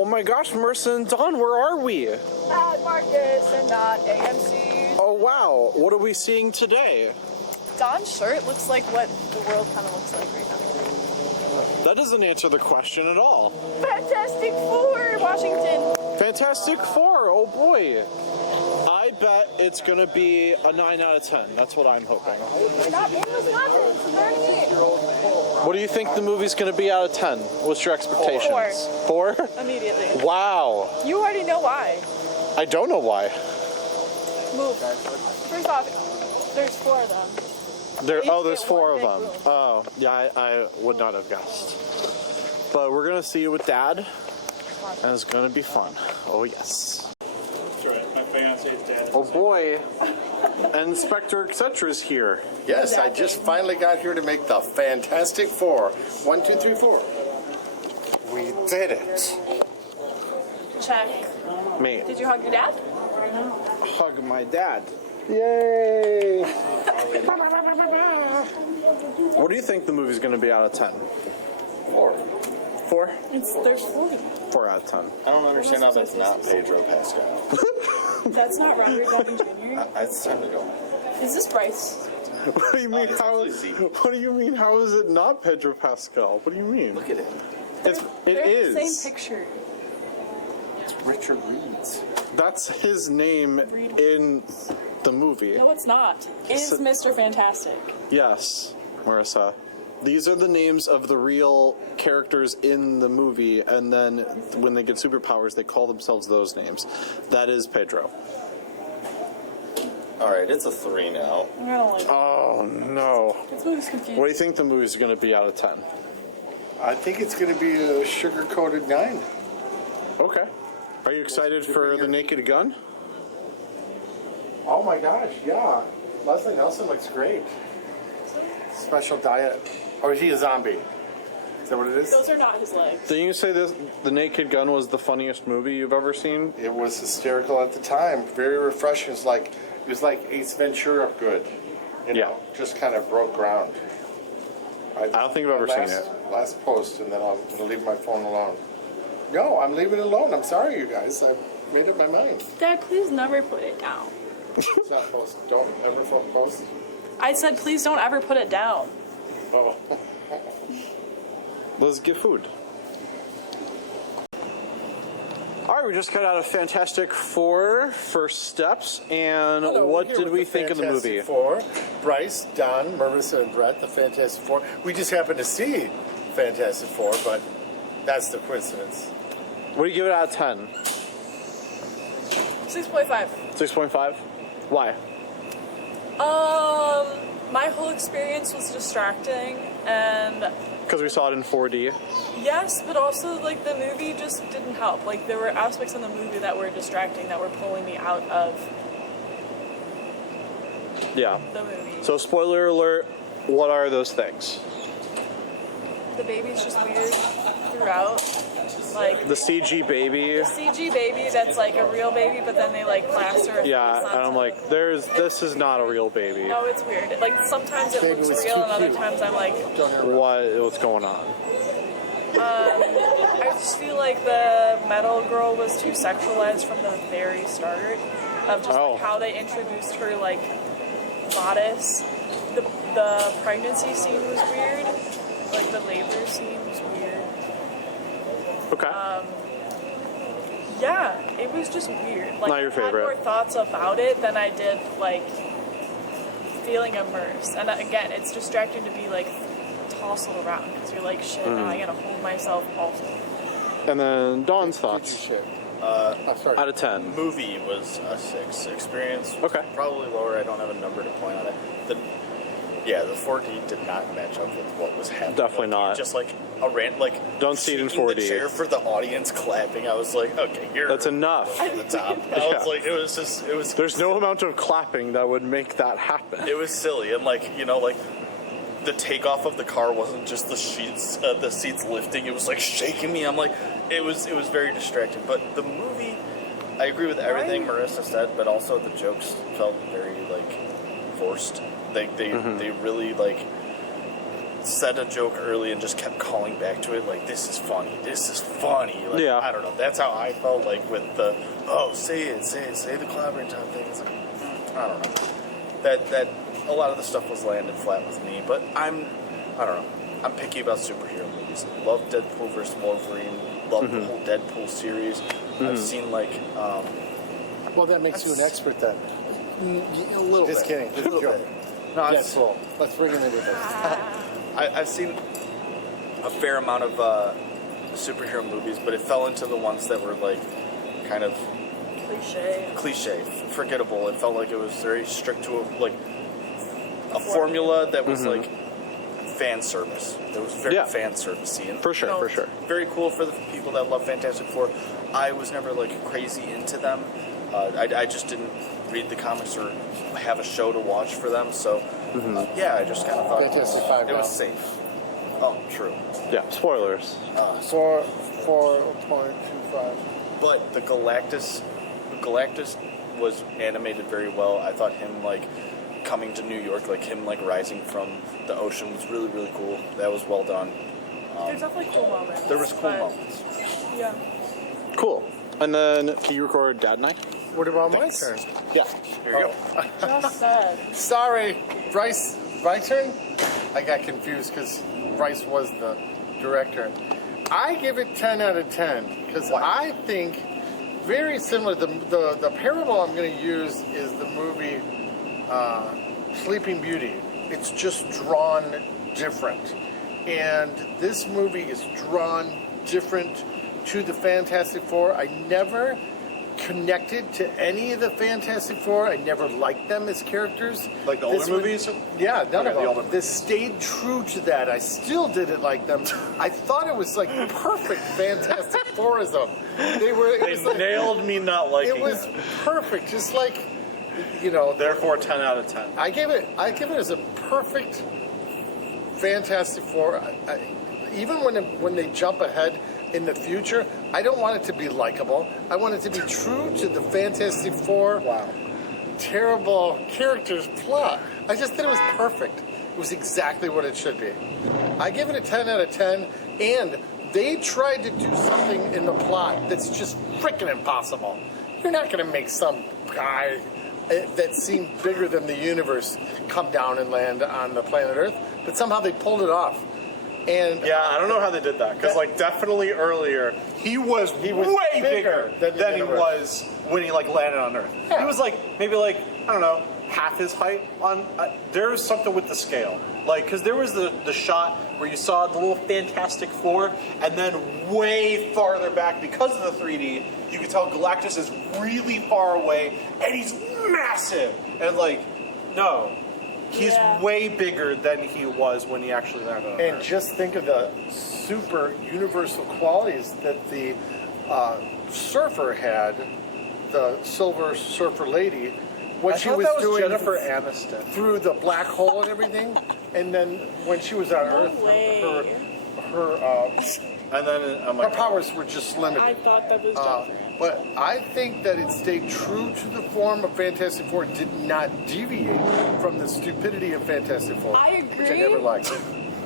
Oh my gosh, Marissa and Dawn, where are we? At Marcus and not AMC. Oh wow, what are we seeing today? Dawn's shirt looks like what the world kind of looks like right now. That doesn't answer the question at all. Fantastic Four, Washington. Fantastic Four, oh boy. I bet it's gonna be a 9 out of 10. That's what I'm hoping. We're not in Wisconsin, it's Bernie. What do you think the movie's gonna be out of 10? What's your expectations? 4? Immediately. Wow. You already know why. I don't know why. Move. First off, there's 4 of them. There's 4 of them. Oh, yeah, I would not have guessed. But we're gonna see it with Dad, and it's gonna be fun. Oh yes. That's right. My fiance's dad. Oh boy. Inspector Etcetra's here. Yes, I just finally got here to make the Fantastic Four. 1, 2, 3, 4. We did it. Check. Me. Did you hug your dad? Hug my dad. Yay! What do you think the movie's gonna be out of 10? 4. 4? There's 4 of them. 4 out of 10. I don't understand how that's not Pedro Pascal. That's not Robert Downey Jr. I certainly don't. Is this Bryce? What do you mean? it's How? actually Zeke. What do you mean? How is it not Pedro Pascal? What do you mean? Look at it. It They're is. the same picture. It's Richard Reeds. That's his name in the movie. No, it's not. Is It's a- Mr. Fantastic. Yes, Marissa. These are the names of the real characters in the movie, and then when they get superpowers, they call themselves those names. That is Pedro. All right, it's a 3 now. I don't like it. Oh no. This movie's confusing. What do you think the movie's going to be out of 10? I think it's going to be a sugar-coated 9. Okay. Are you excited for The Naked Gun? Oh my gosh, yeah. Leslie Nelson looks great. Special diet. Or is he a zombie? Is that what it is? Those are not his legs. Didn't you say this? The Naked Gun was the funniest movie you've ever seen? It was hysterical at the time. Very refreshing. It was like Ace Ventura good. You know, just kind of broke ground. I don't think I've ever seen it. Last post, and then I'm going to leave my phone alone. No, I'm leaving it alone. I'm sorry, you guys. I've made up my mind. Dad, please never put it down. It's not post. Don't ever post. I said, please don't ever put it down. Oh. Let's get food. All right, we just got out of Fantastic Four First Steps, and what did we think of the movie? Four. Bryce, Don, Marissa, and Brett, the Fantastic Four. We just happened to see Fantastic Four, but that's the coincidence. What do you give it out of 10? 6.5. 6.5? Why? My whole experience was distracting, and Because we saw it in 4D. yes, but also, like, the movie just didn't help. Like, there were aspects in the movie that were distracting, that were pulling me out of Yeah. the movie. So, spoiler alert, what are those things? The baby's just weird throughout. Like, The CG baby. CG baby that's like a real baby, but then they like plaster. Yeah, and I'm like, this is not a real baby. No, it's weird. Like sometimes it Baby looks was real, too and other cute. times I'm like, What's going on? I just feel like the metal girl was too sexualized from the very start of just Oh. like how they introduced her like bodice. The pregnancy scene was weird. Like the labor scene was weird. Okay. Yeah, it was just weird. Like, Not your I had favorite. more thoughts about it than I did like feeling immersed. And again, it's distracting to be like tousled around because you're like, shit, now I gotta hold myself also. And then Dawn's thoughts. Out of 10. Movie was a 6. Experience was Okay. probably lower. I don't have a number to point on it. The 4D did not match up with what was happening. Definitely not. Just like a Don't see it in shaking 4D. The chair for the audience clapping. I was like, okay, you're That's enough. at the top. I Yeah. was like, it was. There's no amount of clapping that would make that happen. It was silly, and like the takeoff of the car wasn't just the seats lifting. It was like shaking me. I'm like, it was very distracting. But the movie, I agree with everything Marissa said, but also the jokes felt very like forced. They really like said a joke early and just kept calling back to it, like, this is funny. Like, Yeah. I don't know. That's how I felt, like, with the, say the clobbering time thing. It's like, I don't know. That a lot of the stuff was landed flat with me, but I don't know. I'm picky about superhero movies. Love Deadpool vs. Wolverine. Love the whole Deadpool series. I've seen, like, Well, that makes you an expert then. a little Just bit. kidding. Just joking. No, Deadpool. Let's bring him into this. I've seen a fair amount of superhero movies, but it fell into the ones that were like kind of Cliche. forgettable. It felt like it was very strict to a formula that was like fan service. It was very Yeah. fan servicey, and For sure, for sure. very cool for the people that love Fantastic Four. I was never like crazy into them. I just didn't read the comics or have a show to watch for them. So yeah, I just kind of thought Fantastic Five it was now. safe. Oh, true. Yeah, spoilers. 4.25. But the Galactus was animated very well. I thought him like coming to New York, like him like rising from the ocean was really, really cool. That was well done. There's definitely cool moments. There was cool but, moments. Yeah. Cool. And then, can you record Dad and I? What about my turn? Yeah. Here you go. Just said. Sorry, Bryce. My turn? I got confused because Bryce was the director. I give it 10 out of 10 because I think very similar. The parable I'm going to use is the movie Sleeping Beauty. It's just drawn different. And this movie is drawn different to the Fantastic Four. I never connected to any of the Fantastic Four. I never liked them as characters. Like the older This one- movies? Yeah, none Okay, of the them. older movies. This stayed true to that. I still didn't like them. I thought it was like perfect Fantastic Fourism. They were. It They was like, nailed me not liking it was it. perfect, just like, you know. Therefore, 10 out of 10. I give it as a perfect Fantastic Four. Even when they jump ahead in the future, I don't want it to be likable. I want it to be true to the Fantastic Four. Wow. Terrible characters plot. I just thought it was perfect. It was exactly what it should be. I give it a 10 out of 10, and they tried to do something in the plot that's just freaking impossible. You're not going to make some guy that seemed bigger than the universe come down and land on the planet Earth, but somehow they pulled it off. And Yeah, I don't know how they did that because, like, definitely earlier he was way bigger than the than he universe. was when he like landed on Earth. Yeah. He was like maybe like I don't know half his height on. There was something with the scale, like because there was the shot where you saw the little Fantastic Four, and then way farther back because of the 3D, you could tell Galactus is really far away and he's massive. And like, no. He's Yeah. way bigger than he was when he actually landed on And Earth. just think of the super universal qualities that the surfer had, the Silver Surfer lady, what I she thought was that was doing Jennifer Aniston. through the black hole and everything, and then when she was on Earth, way. her And then I'm her like, powers were just I limited. thought that was different. But I think that it stayed true to the form of Fantastic Four, did not deviate from the stupidity of Fantastic Four. I Which I agree. never liked.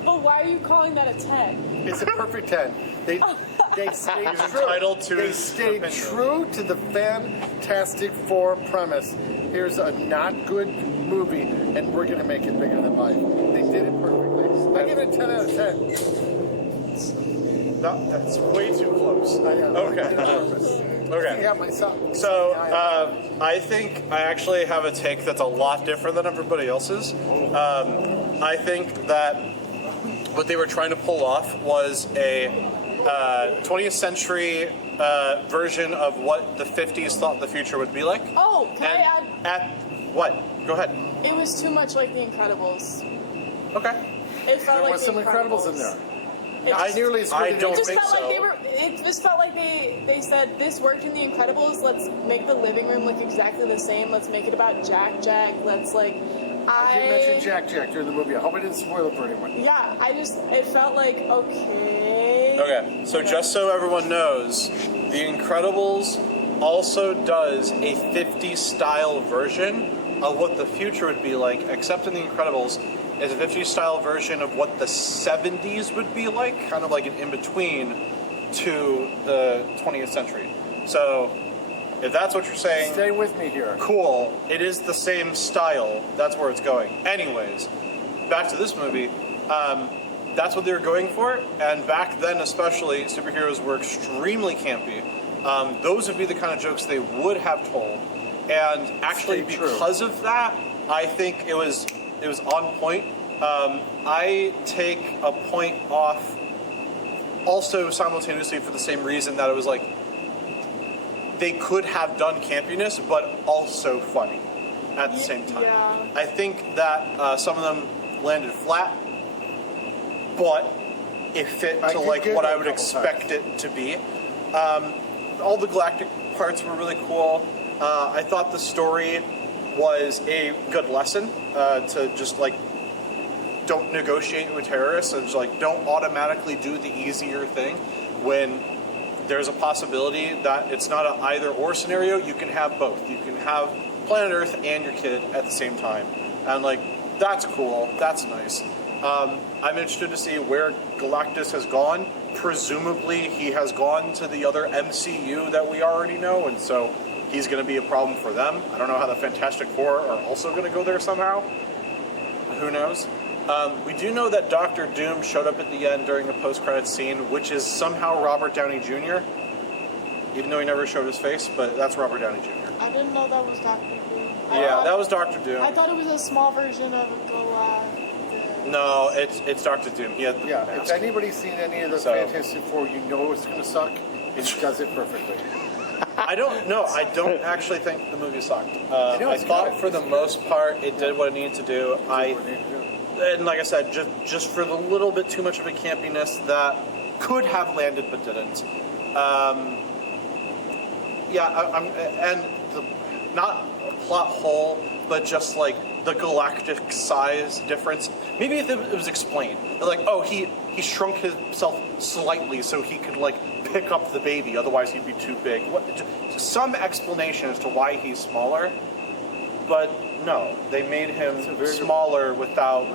But why are you calling that a 10? It's a perfect 10. They stayed He's true. entitled to They his stayed opinion. true to the Fantastic Four premise. Here's a not good movie, and we're going to make it bigger than life. They did it perfectly. I give it a 10 out of 10. no, that's way too close. I know. Okay. I did it on purpose. Okay. Yeah, myself. So I think I actually have a take that's a lot different than everybody else's. I think that what they were trying to pull off was a 20th century version of what the 50s thought the future would be like. Oh, can I And at what? Go ahead. add? It was too much like The Incredibles. Okay. It felt There like was The some Incredibles in there. It Not just- nearly as good I as don't It just think felt so. like they were. It just felt like they said this worked in The Incredibles. Let's make the living room look exactly the same. Let's make it about Jack. Let's like. I did mention Jack during the movie. I hope I didn't spoil it for anyone. Yeah, it felt like okay. Okay, so just so everyone knows, The Incredibles also does a 50s style version of what the future would be like, except in The Incredibles, It's a 50s style version of what the 70s would be like, kind of like an in-between to the 20th century. So, if that's what you're saying, Stay with me here. cool. It is the same style. That's where it's going. Anyways, back to this movie. That's what they were going for, and back then especially, superheroes were extremely campy. Those would be the kind of jokes they would have told, and actually Stay true. because of that, I think it was on point. I take a point off also simultaneously for the same reason that it was like they could have done campiness, but also funny at the same time. Yeah. I think that some of them landed flat, but it fit I to did like get what it I a would couple expect it to be. All the galactic parts were really cool. I thought the story was a good lesson to just like don't negotiate with terrorists and just like don't automatically do the easier thing when there's a possibility that it's not an either or scenario. You can have both. You can have planet Earth and your kid at the same time, and like that's cool. That's nice. I'm interested to see where Galactus has gone. Presumably, he has gone to the other MCU that we already know, and so he's going to be a problem for them. I don't know how the Fantastic Four are also going to go there somehow. Who knows? We do know that Doctor Doom showed up at the end during a post-credits scene, which is somehow Robert Downey Jr., even though he never showed his face, but that's Robert Downey Jr. I didn't know that was Doctor Doom. Yeah, that was Doctor Doom. I thought it was a small version of Galactus. No, it's Doctor Doom. He had the Yeah, mask. if anybody's seen any of the So- Fantastic Four, you know it's going to suck. It does it perfectly. I don't know. I don't actually think the movie sucked. know, I it's thought good. for the most part it did what it needed to do. And like I said, just for the little bit too much of a campiness that could have landed but didn't. And not a plot hole, but just like the galactic size difference. Maybe if it was explained, like, oh, he shrunk himself slightly so he could like pick up the baby, otherwise he'd be too big. Some explanation as to why he's smaller, but no, they made him smaller without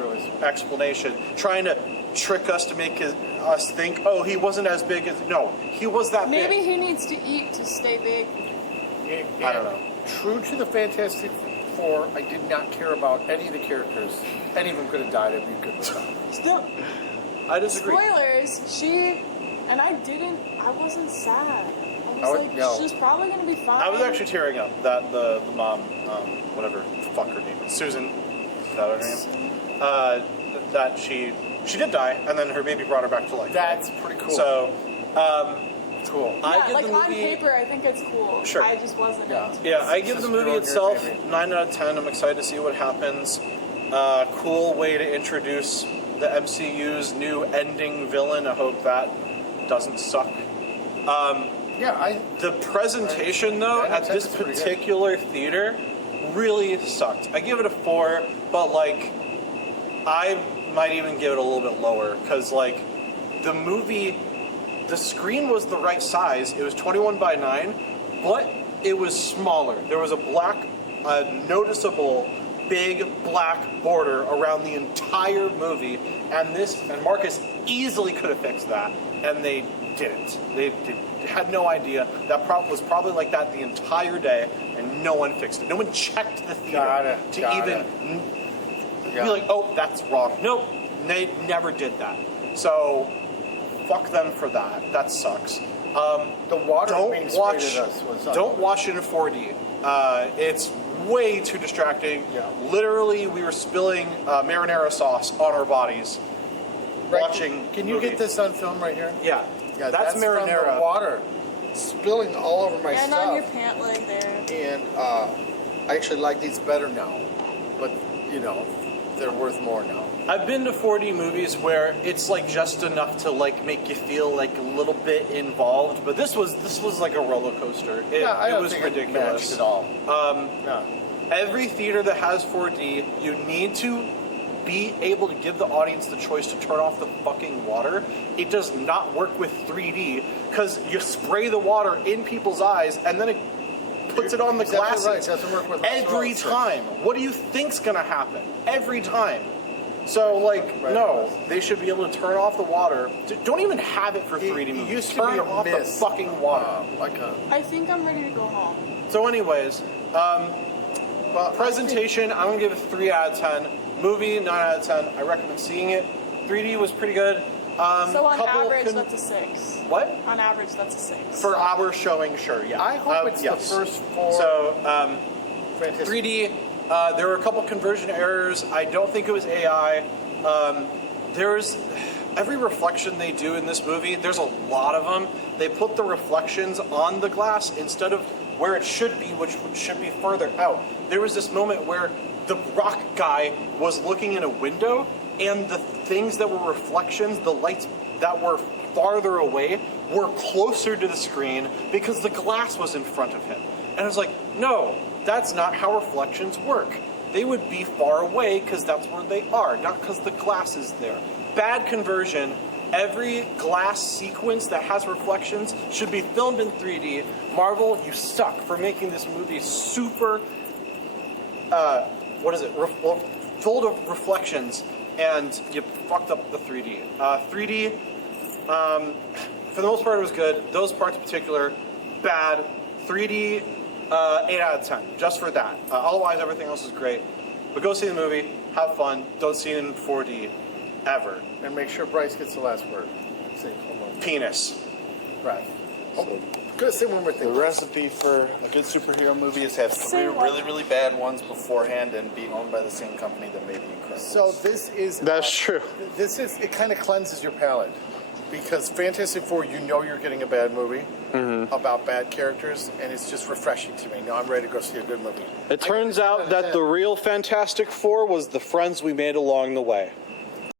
explanation, trying to trick us to make us think, oh, he wasn't as big as. No, he was that Maybe big. he needs to eat to stay big. I don't know. True to the Fantastic Four, I did not care about any of the characters. Any of them could have died. I'd be good with that. Still, I disagree. spoilers. I wasn't sad. I was like, no. she's probably gonna be fine. I was actually tearing up that the mom, whatever the fuck her name is, Susan, is that her name? That she did die, and then her baby brought her back to life. That's pretty cool. So, cool. Yeah, I give like the on movie. paper, I think it's cool. Sure. I just wasn't. Yeah. into it. Yeah, I give It's the just movie real good, itself baby. 9 out of 10. I'm excited to see what happens. Cool way to introduce the MCU's new ending villain. I hope that doesn't suck. Yeah, The presentation, though, Yeah, at that's this pretty good. particular theater really sucked. I give it a 4, but, like, I might even give it a little bit lower, because, like, the movie, the screen was the right size. It was 21 by 9, but it was smaller. There was a noticeable big black border around the entire movie, and Marcus easily could have fixed that, and they didn't. They had no idea. That problem was probably like that the entire day, and no one fixed it. No one checked the theater to even be like, oh, that's wrong. Nope, they never did that. So, fuck them for that. That sucks. the water being Don't sprayed watch. at us was Don't watch it in 4D. It's way too distracting. Yeah. Literally, we were spilling marinara sauce on our bodies Right, watching. Can you movie. get this on film right here? Yeah. Yeah, that's from the marinara. water spilling all over my And stuff. on your pant leg there. And I actually like these better now, but you know, they're worth more now. I've been to 4D movies where it's like just enough to like make you feel like a little bit involved, but this was like a roller coaster. I It don't was think ridiculous. it matched at all. Yeah. Every theater that has 4D, you need to be able to give the audience the choice to turn off the fucking water. It does not work with 3D because you spray the water in people's eyes and then it puts it on the Exactly glasses. right. Doesn't work with Every us. time. What do you think's gonna happen? Every time. So, like, no, they should be able to turn off the water. Don't even have it for 3D It movies. used to Turn be a off the mist. fucking water. I think I'm ready to go home. So, anyways, presentation, I'm gonna give it 3 out of 10. Movie, 9 out of 10. I recommend seeing it. 3D was pretty good. So on couple average, that's a 6. What? On average, that's a 6. For our showing, sure, yeah. I hope it's yes. the first 4. So, Fantastic. 3D, there were a couple conversion errors. I don't think it was AI. There's every reflection they do in this movie, there's a lot of them. They put the reflections on the glass instead of where it should be, which should be further out. There was this moment where the rock guy was looking in a window, and the things that were reflections, the lights that were farther away, were closer to the screen because the glass was in front of him. And I was like, no, that's not how reflections work. They would be far away because that's where they are, not because the glass is there. Bad conversion. Every glass sequence that has reflections should be filmed in 3D. Marvel, you suck for making this movie super, full of reflections, and you fucked up the 3D. 3D, for the most part, it was good. Those parts in particular, bad. 3D, 8 out of 10, just for that. Otherwise, everything else is great. But go see the movie, have fun, don't see it in 4D, ever. And make sure Bryce gets the last word. Say, hold on. Penis. Right. Oh, gonna say one more The thing. recipe for a good superhero movie is have 3 Say what? really, really bad ones beforehand and be owned by the same company that made The Incredibles. So this is That's true. This is it. Kind of cleanses your palate because Fantastic Four, you know, you're getting a bad movie about bad characters, and it's just refreshing to me. Now I'm ready to go see a good movie. It turns out that the real Fantastic Four was the friends we made along the way.